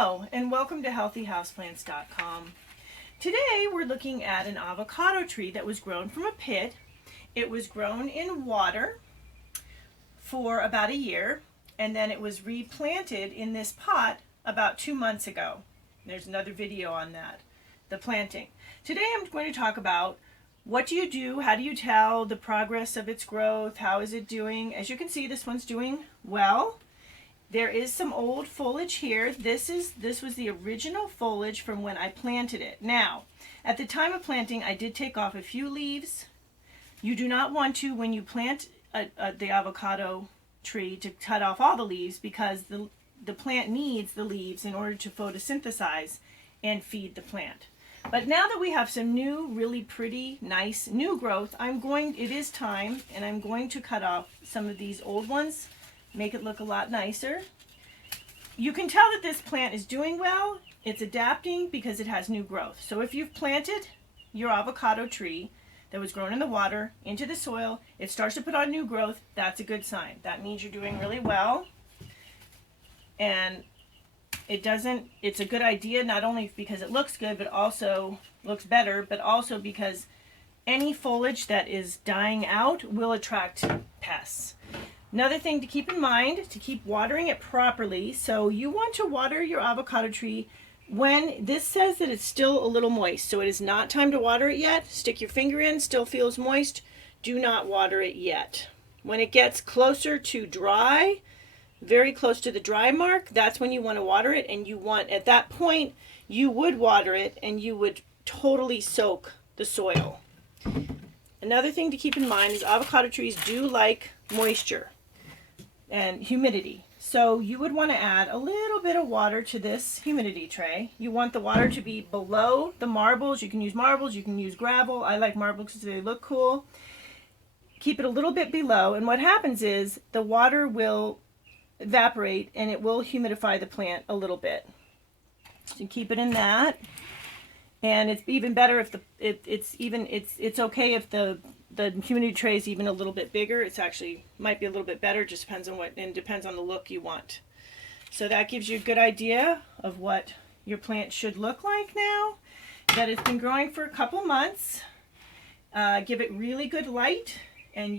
Hello, and welcome to healthyhouseplants.com. Today we're looking at an avocado tree that was grown from a pit. It was grown in water for about a year, and then it was replanted in this pot about 2 months ago. There's another video on that, the planting. Today I'm going to talk about what do you do, how do you tell the progress of its growth, how is it doing. As you can see, this one's doing well. There is some old foliage here. This was the original foliage from when I planted it. Now, at the time of planting, I did take off a few leaves. You do not want to, when you plant the avocado tree, to cut off all the leaves, because the plant needs the leaves in order to photosynthesize and feed the plant. But now that we have some new, really pretty, nice new growth, it is time, and I'm going to cut off some of these old ones, make it look a lot nicer. You can tell that this plant is doing well. It's adapting because it has new growth. So if you've planted your avocado tree that was grown in the water into the soil, it starts to put on new growth, that's a good sign. That means you're doing really well. And it's a good idea, not only because it looks good, but also looks better, but also because any foliage that is dying out will attract pests. Another thing to keep in mind, to keep watering it properly. So you want to water your avocado tree when this says that it's still a little moist. So it is not time to water it yet. Stick your finger in, still feels moist. Do not water it yet. When it gets closer to dry, very close to the dry mark, that's when you want to water it. And at that point, you would water it and you would totally soak the soil. Another thing to keep in mind is avocado trees do like moisture and humidity. So you would want to add a little bit of water to this humidity tray. You want the water to be below the marbles. You can use marbles, you can use gravel. I like marbles because they look cool. Keep it a little bit below, and what happens is the water will evaporate and it will humidify the plant a little bit. So keep it in that. And it's even better if it's okay if the humidity tray is even a little bit bigger. It's actually might be a little bit better, just depends on the look you want. So that gives you a good idea of what your plant should look like now that it's been growing for a couple months. Give it really good light, and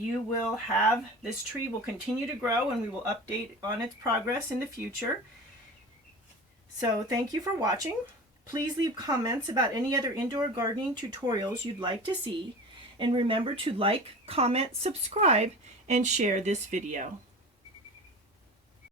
this tree will continue to grow, and we will update on its progress in the future. So thank you for watching. Please leave comments about any other indoor gardening tutorials you'd like to see. And remember to like, comment, subscribe, and share this video.